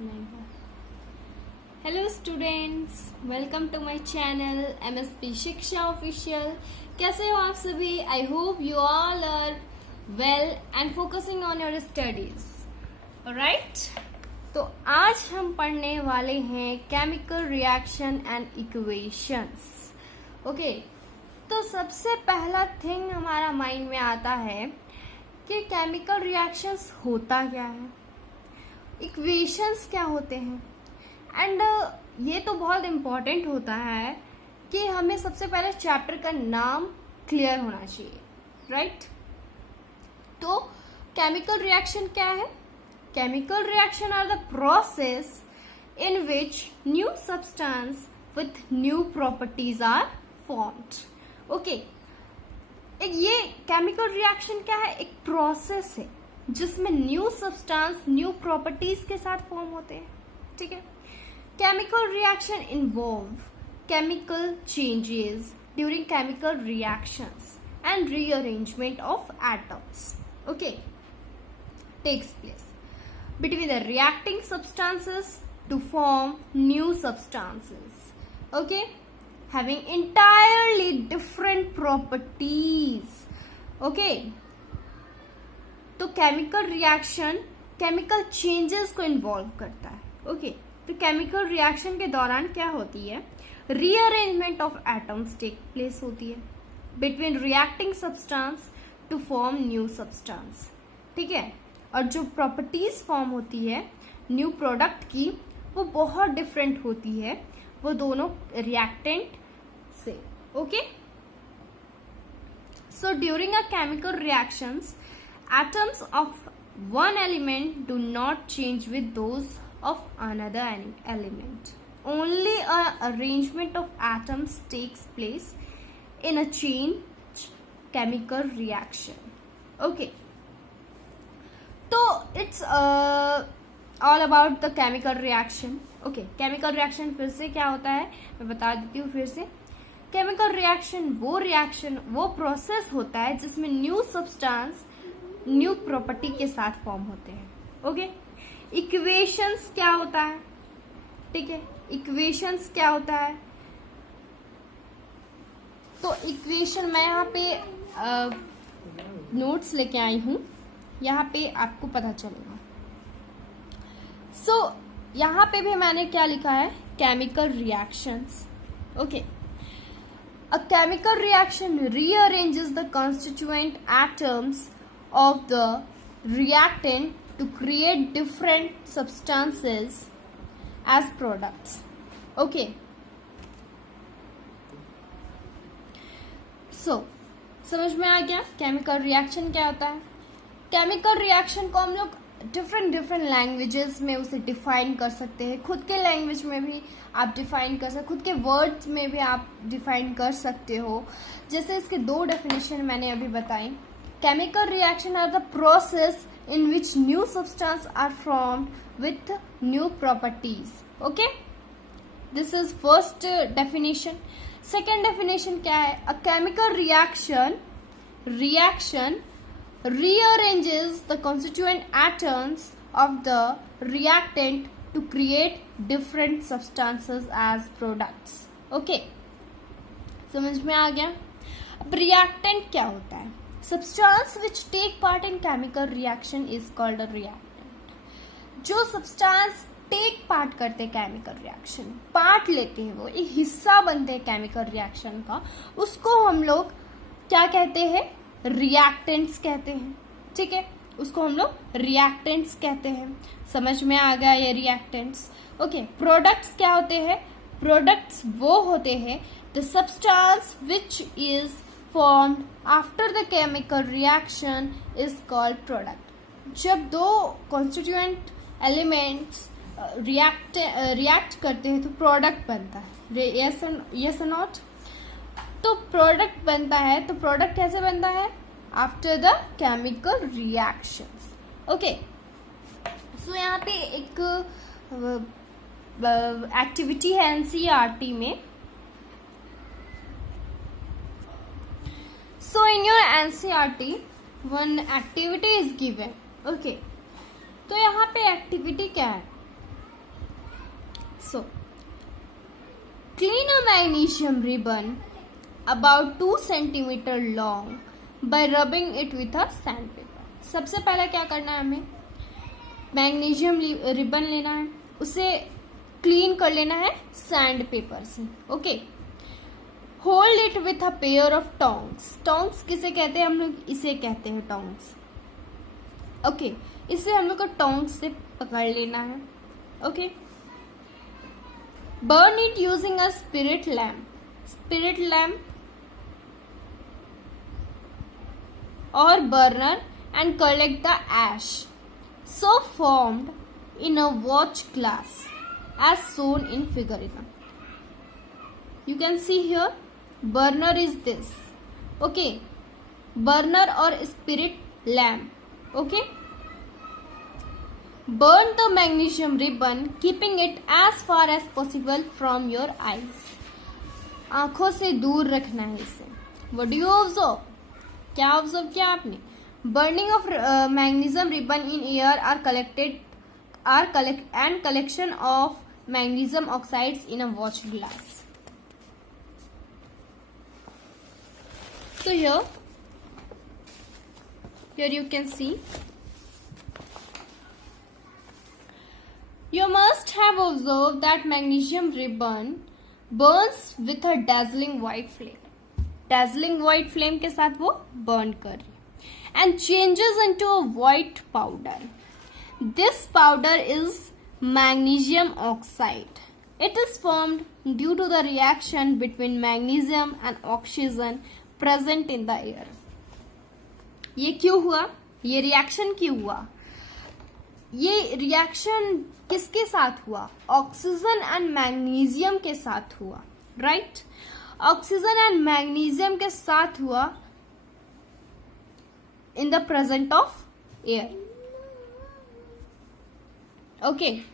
नहीं है। Hello students, welcome to my channel MSP Shiksha official. कैसे हो आप सभी? I hope you all are well and focusing on your studies, right. तो आज हम पढ़ने वाले हैं chemical reaction and equations. Okay, तो सबसे पहला थिंग हमारा माइंड में आता है कि केमिकल रिएक्शंस होता क्या है, इक्वेशंस क्या होते हैं। एंड ये तो बहुत इम्पोर्टेंट होता है कि हमें सबसे पहले चैप्टर का नाम क्लियर होना चाहिए, राइट। तो केमिकल रिएक्शन क्या है? Chemical reaction are the process in which new substance with new properties are formed. Okay, ये केमिकल रिएक्शन क्या है? एक प्रोसेस है जिसमें न्यू सब्सटेंस न्यू प्रॉपर्टीज के साथ फॉर्म होते हैं, ठीक है। Chemical reaction involve chemical changes during chemical reactions and rearrangement of atoms, okay, takes place between the reacting substances to form new substances, okay, having entirely different properties, okay। तो chemical reaction chemical changes को involve करता है, okay. तो chemical reaction के दौरान क्या होती है? Rearrangement of atoms take place होती है between reacting substance to form new substance, ठीक है। और जो प्रॉपर्टीज फॉर्म होती है न्यू प्रोडक्ट की, वो बहुत डिफरेंट होती है वो दोनों रिएक्टेंट से, okay. So during a chemical reactions atoms of one element do not change with those of another element. Only a arrangement of atoms takes place in a chain chemical reaction. Okay. So it's all about the chemical reaction. Okay, chemical reaction फिर से क्या होता है मैं बता देती हूँ फिर से। केमिकल रिएक्शन वो प्रोसेस होता है जिसमें न्यू सब्सटेंस न्यू प्रॉपर्टी के साथ फॉर्म होते हैं, ओके। इक्वेशंस क्या होता है? ठीक है, इक्वेशंस क्या होता है? तो इक्वेशन मैं यहाँ पे नोट्स लेके आई हूं, यहाँ पे आपको पता चलेगा। सो यहाँ पे भी मैंने क्या लिखा है? Chemical reactions, okay. A chemical reaction rearranges the constituent atoms of the reactant to create different substances as products, okay। So समझ में आ गया केमिकल रिएक्शन क्या होता है? केमिकल रिएक्शन को हम लोग डिफरेंट लैंग्वेजेस में उसे डिफाइन कर सकते हैं। खुद के लैंग्वेज में भी आप डिफाइन कर सकते, खुद के वर्ड्स में भी आप डिफाइन कर सकते हो। जैसे इसके दो डेफिनेशन मैंने अभी बताई। Chemical reaction are the process in which new substances are formed with new properties. Okay, this is first definition. Second definition क्या है? A chemical reaction rearranges the constituent atoms of the reactant to create different substances as products. Okay, समझ में आ गया? अब reactant क्या होता है? Substance which take part in chemical reaction is called a reactant. जो substance take part करते हैं केमिकल रिएक्शन, पार्ट लेते हैं, वो एक हिस्सा बनते हैं केमिकल रिएक्शन का, उसको हम लोग क्या कहते हैं? रिएक्टेंट्स कहते हैं, ठीक है। उसको हम लोग रिएक्टेंट्स कहते हैं। समझ में आ गया ये रिएक्टेंट्स, ओके। प्रोडक्ट्स क्या होते हैं? प्रोडक्ट्स वो होते हैं the substance which is formed after the chemical reaction is called product. जब दो constituent elements react करते हैं तो product बनता है। yes or not? तो product बनता है, तो product कैसे बनता है? after the chemical reactions, okay। so यहाँ पे एक एक्टिविटी है NCERT में। So in your NCERT one activity is given, okay। तो यहाँ पे एक्टिविटी क्या है? So, clean a magnesium ribbon about 2 centimeter long by rubbing it with a sandpaper. सबसे पहले क्या करना है, हमें मैग्नीशियम रिबन लेना है, उसे क्लीन कर लेना है सैंड पेपर से. Okay. Hold it with a pair of tongs. Tongs किसे कहते हैं, हम लोग इसे कहते हैं टोंग्स. ओके. इसे हम लोग को टोंग्स से पकड़ लेना है. Okay. Burn it using a spirit lamp. Spirit lamp और burner and collect the ash so formed in a watch glass as shown in figure. You can see here burner is this. Okay, burner or spirit lamp. Okay, burn the magnesium ribbon keeping it as far as possible from your eyes. आंखों से दूर रखना है इसे. What do you observe? क्या observe किया आपने? Burning of magnesium ribbon in air and collection of magnesium oxides in a watch glass. So here you can see, you must have observed that magnesium ribbon burns with a dazzling white flame. Dazzling white flame के साथ वो burn कर रही है. And changes into a white powder. This powder is magnesium oxide. It is formed due to the reaction between magnesium and oxygen present in the air. ये क्यों हुआ? ये रिएक्शन क्यों हुआ? ये रिएक्शन किसके साथ हुआ? ऑक्सीजन एंड मैग्नीशियम के साथ हुआ. राइट? ऑक्सीजन एंड मैग्नीशियम के साथ हुआ in the presence of air. Okay.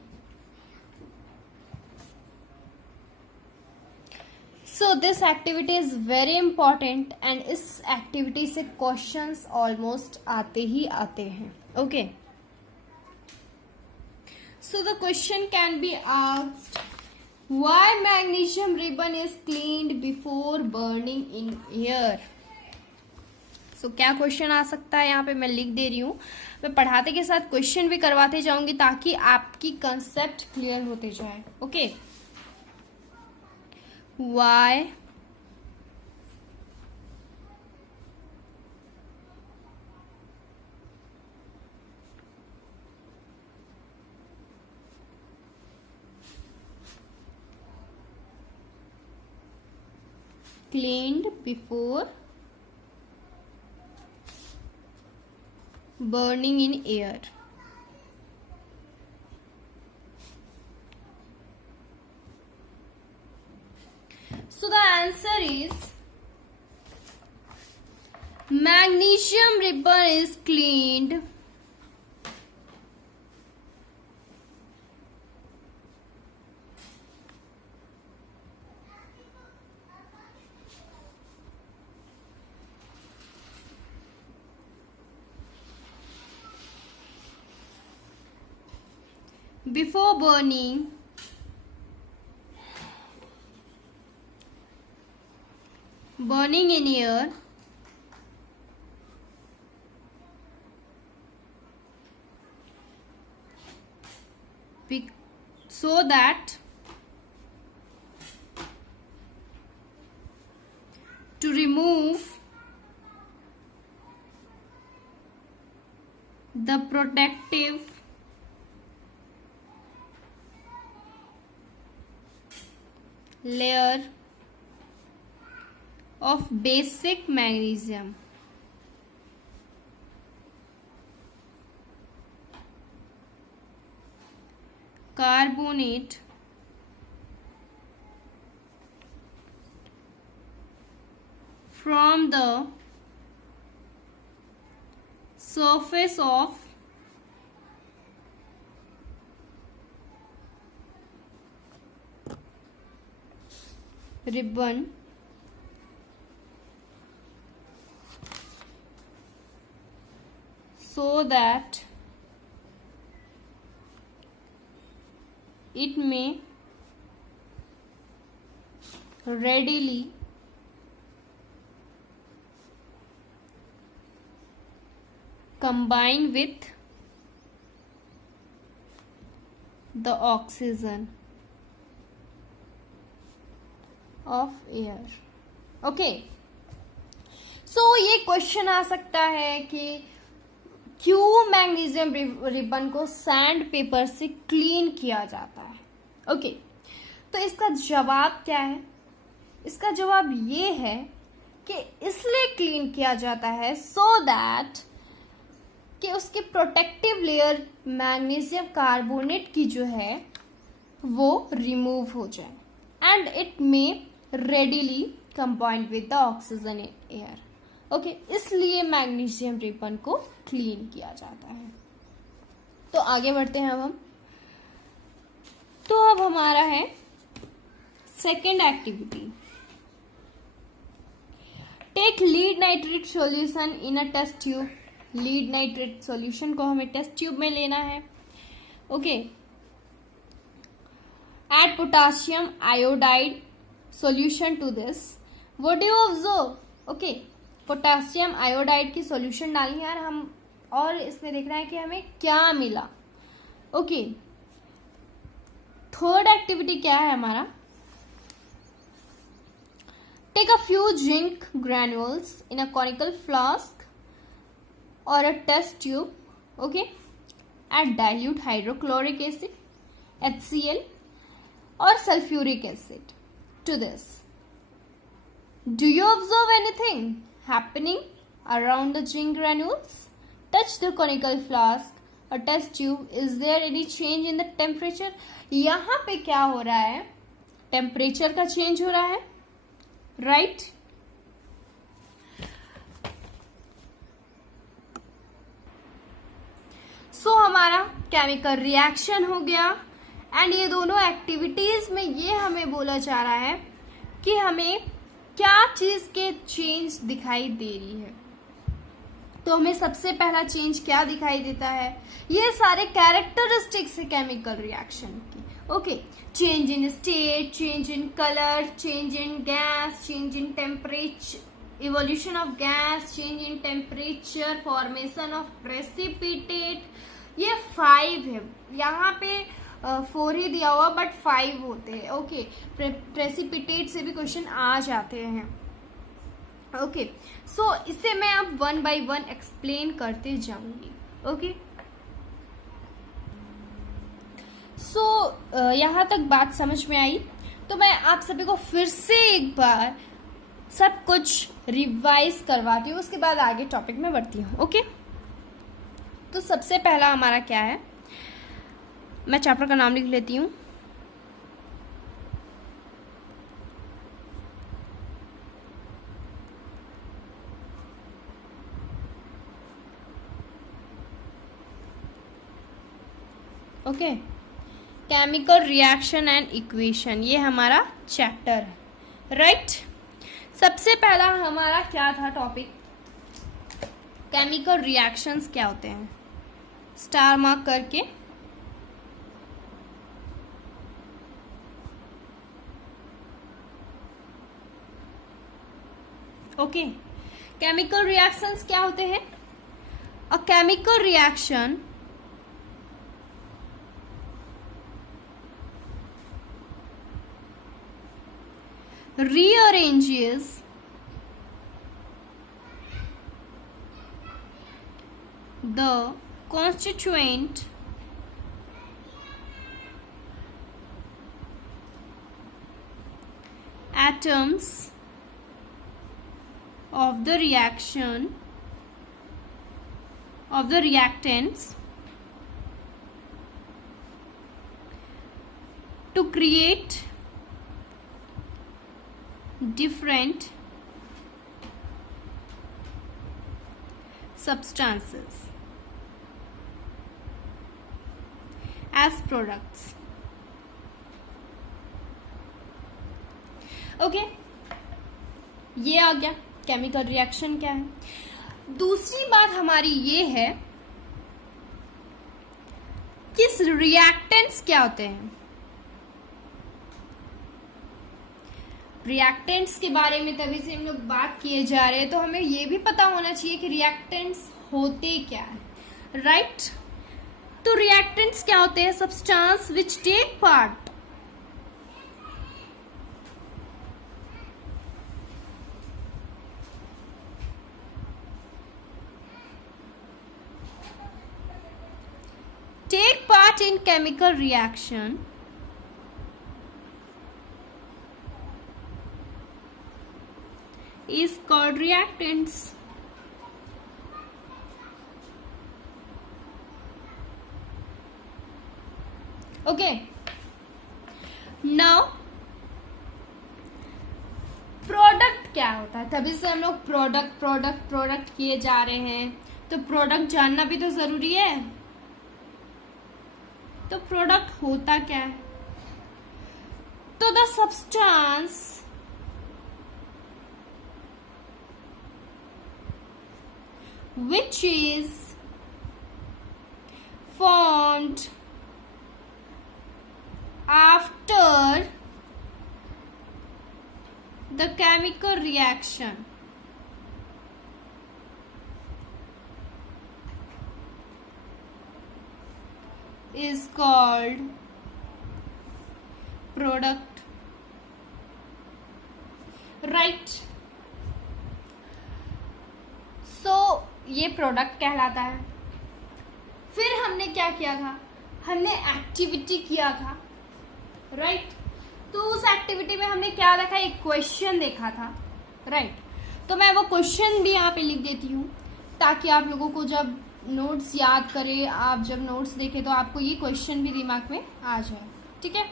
So this activity is very important and इस activity से questions almost आते ही आते हैं. Okay. So the question can be asked, why magnesium ribbon is cleaned before burning in air? So, क्या question आ सकता है यहाँ पे मैं लिख दे रही हूँ. मैं पढ़ाते के साथ क्वेश्चन भी करवाते जाऊंगी ताकि आपकी कंसेप्ट क्लियर होते जाए. Okay. Why cleaned before burning in air? So the answer is magnesium ribbon is cleaned before burning in air so that to remove the protective layer of basic magnesium carbonate from the surface of ribbon so that it may readily combine with the oxygen of air. Okay, so ये question आ सकता है कि क्यों magnesium ribbon को sand paper से clean किया जाता है. ओके, तो इसका जवाब क्या है? इसका जवाब ये है कि इसलिए क्लीन किया जाता है सो दैट कि उसकी प्रोटेक्टिव लेयर मैग्नीशियम कार्बोनेट की जो है वो रिमूव हो जाए and it may readily combined with the oxygen in air. Okay, इसलिए मैग्नीशियम रिबन को क्लीन किया जाता है. तो आगे बढ़ते हैं अब हम. तो अब हमारा है second activity. Take lead nitrate solution in a test tube. Lead nitrate solution को हमें टेस्ट ट्यूब में लेना है. Okay, add potassium iodide solution to this. What do you observe? Okay, potassium iodide की सॉल्यूशन डालनी है हम, और इसमें देखना है कि हमें क्या मिला. ओके, थर्ड एक्टिविटी क्या है हमारा? Take a few zinc granules in a conical flask or a test tube. Okay, add dilute hydrochloric acid, HCl, or sulfuric acid to this. Do you observe anything happening around the zinc granules? Touch the conical flask or test tube. Is there any change in the temperature? यहाँ पे क्या हो रहा है? Temperature का change हो रहा है, राइट? सो हमारा केमिकल रिएक्शन हो गया एंड ये दोनों एक्टिविटीज में ये हमें बोला जा रहा है कि हमें क्या चीज के चेंज दिखाई दे रही है. तो हमें सबसे पहला चेंज क्या दिखाई देता है? ये सारे कैरेक्टरिस्टिक्स है केमिकल रिएक्शन की. Okay, change in state, change in colour, change in gas, change in temperature, evolution of gas, change in temperature, formation of precipitate. ये 5 है. यहाँ पे 4 ही दिया हुआ बट 5 होते हैं. ओके, प्रेसिपिटेट से भी क्वेश्चन आ जाते हैं. ओके, सो इसे मैं अब 1 by 1 एक्सप्लेन करते जाऊंगी. ओके, सो यहाँ तक बात समझ में आई. तो मैं आप सभी को फिर से एक बार सब कुछ रिवाइज करवाती हूँ, उसके बाद आगे टॉपिक में बढ़ती हूँ. ओके, तो सबसे पहला हमारा क्या है? मैं चैप्टर का नाम लिख लेती हूँ. Okay, chemical reaction and equation, ये हमारा चैप्टर है, राइट? सबसे पहला हमारा क्या था टॉपिक? केमिकल रिएक्शंस क्या होते हैं? स्टार मार्क करके ओके, केमिकल रिएक्शंस क्या होते हैं? अ chemical reaction rearranges the constituent atoms of the reaction of the reactants to create different substances as products. Okay, ये आ गया केमिकल रिएक्शन क्या है. दूसरी बात हमारी ये है कि रिएक्टेंट्स क्या होते हैं. रिएक्टेंट्स के बारे में तभी से हम लोग बात किए जा रहे हैं, तो हमें ये भी पता होना चाहिए कि रिएक्टेंट्स होते क्या है, राइट। तो रिएक्टेंट्स क्या होते हैं? Substance which take part in chemical reaction is called reactants. Okay, now product क्या होता है? तभी से हम लोग प्रोडक्ट किए जा रहे हैं, तो प्रोडक्ट जानना भी तो जरूरी है। तो प्रोडक्ट होता क्या है? तो the substance which is formed after the chemical reaction is called product, right? So ये प्रोडक्ट कहलाता है। फिर हमने क्या किया था? हमने एक्टिविटी किया था, राइट? तो उस एक्टिविटी में हमने क्या देखा? एक क्वेश्चन देखा था, राइट? तो मैं वो क्वेश्चन भी यहाँ पे लिख देती हूँ ताकि आप लोगों को जब नोट्स याद करें, आप जब नोट्स देखें तो आपको ये क्वेश्चन भी दिमाग में आ जाए, ठीक है?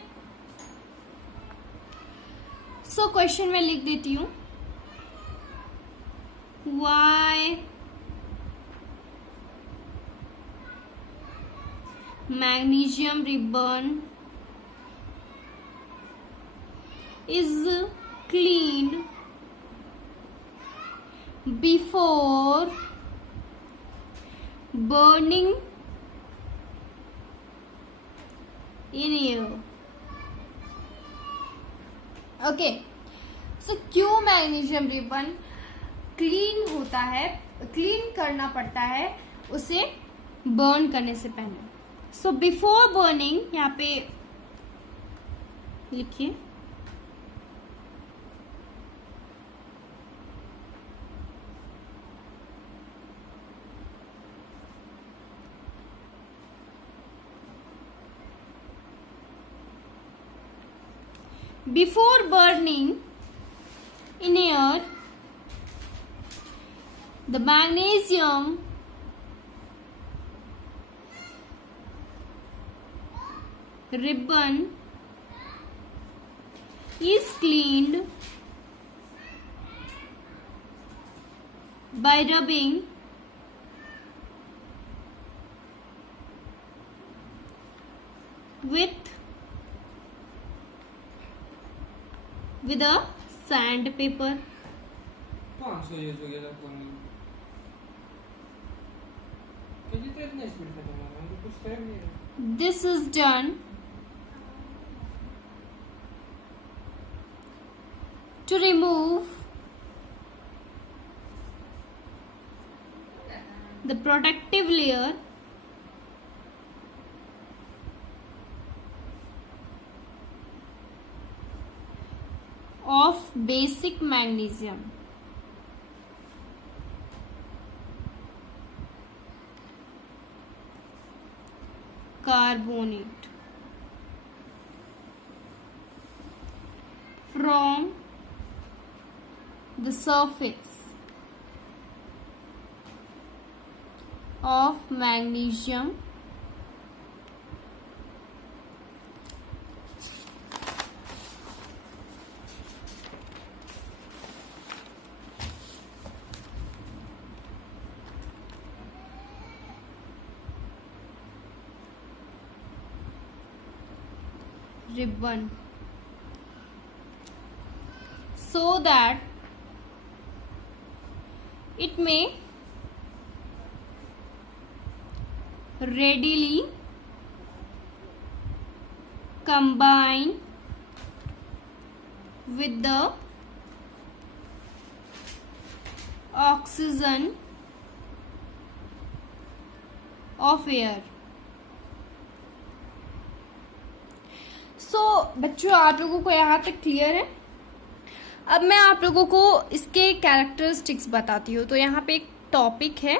सो क्वेश्चन मैं लिख देती हूँ, why magnesium ribbon is cleaned before burning in air? Okay, so क्यों मैग्नीशियम रिबन क्लीन होता है, क्लीन करना पड़ता है उसे बर्न करने से पहले? सो बिफोर बर्निंग, यहाँ पे लिखिए, before burning in air, the magnesium ribbon is cleaned by rubbing with a sandpaper. 500 use हो गया फोन में। कितने इतने स्पीड से चला रहा है? कुछ टाइम नहीं है। This is done to remove the protective layer of basic magnesium. Carbonate from the surface of magnesium ribbon so that it may readily combine with the oxygen of air. So बच्चों, आप लोगों को यहाँ तक clear है? अब मैं आप लोगों को इसके कैरेक्टरिस्टिक्स बताती हूँ। तो यहाँ पे एक टॉपिक है,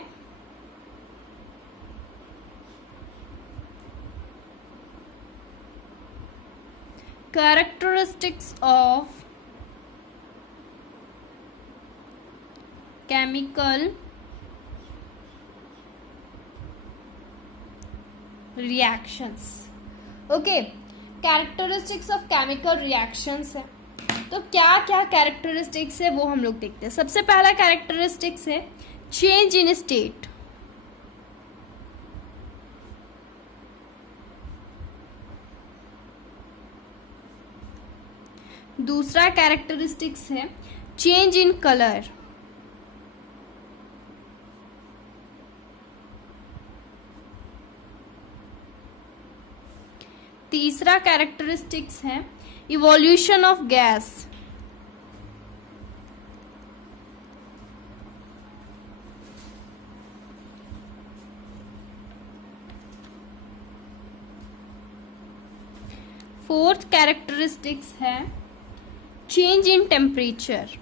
characteristics of chemical reactions. Okay, characteristics of chemical reactions है। तो क्या क्या कैरेक्टरिस्टिक्स है वो हम लोग देखते हैं। सबसे पहला कैरेक्टरिस्टिक्स है चेंज इन स्टेट। दूसरा कैरेक्टरिस्टिक्स है चेंज इन कलर। तीसरा कैरेक्टरिस्टिक्स है evolution of gas. Fourth characteristics है change in temperature.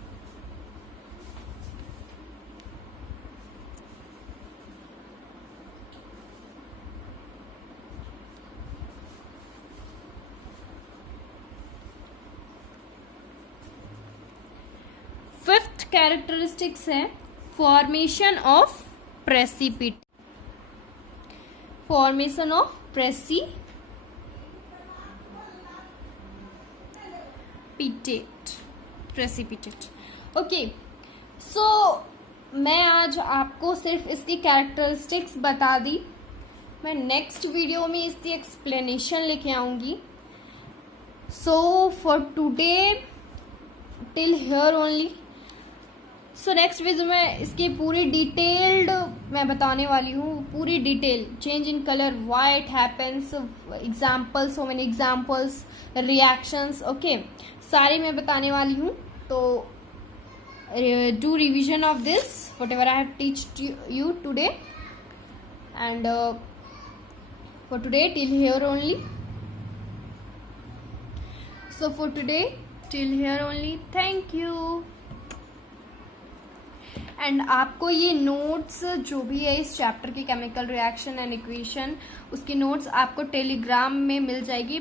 Fifth characteristics है formation of precipitate. Formation of precipitate. Okay, so मैं आज आपको सिर्फ इसकी कैरेक्टरिस्टिक्स बता दी। मैं नेक्स्ट वीडियो में इसकी एक्सप्लेनेशन लेके आऊंगी। So for today till here only. So next video में इसकी पूरी डिटेल्ड मैं बताने वाली हूँ, पूरी detail. Change in colour, why it happens, examples, so many examples, reactions, okay, सारी मैं बताने वाली हूँ। तो do revision of this whatever I have teached you today, and for today till here only. So for today till here only, thank you. And आपको ये notes जो भी है इस चैप्टर की केमिकल रिएक्शन एंड इक्वेशन, उसकी notes आपको Telegram में मिल जाएगी।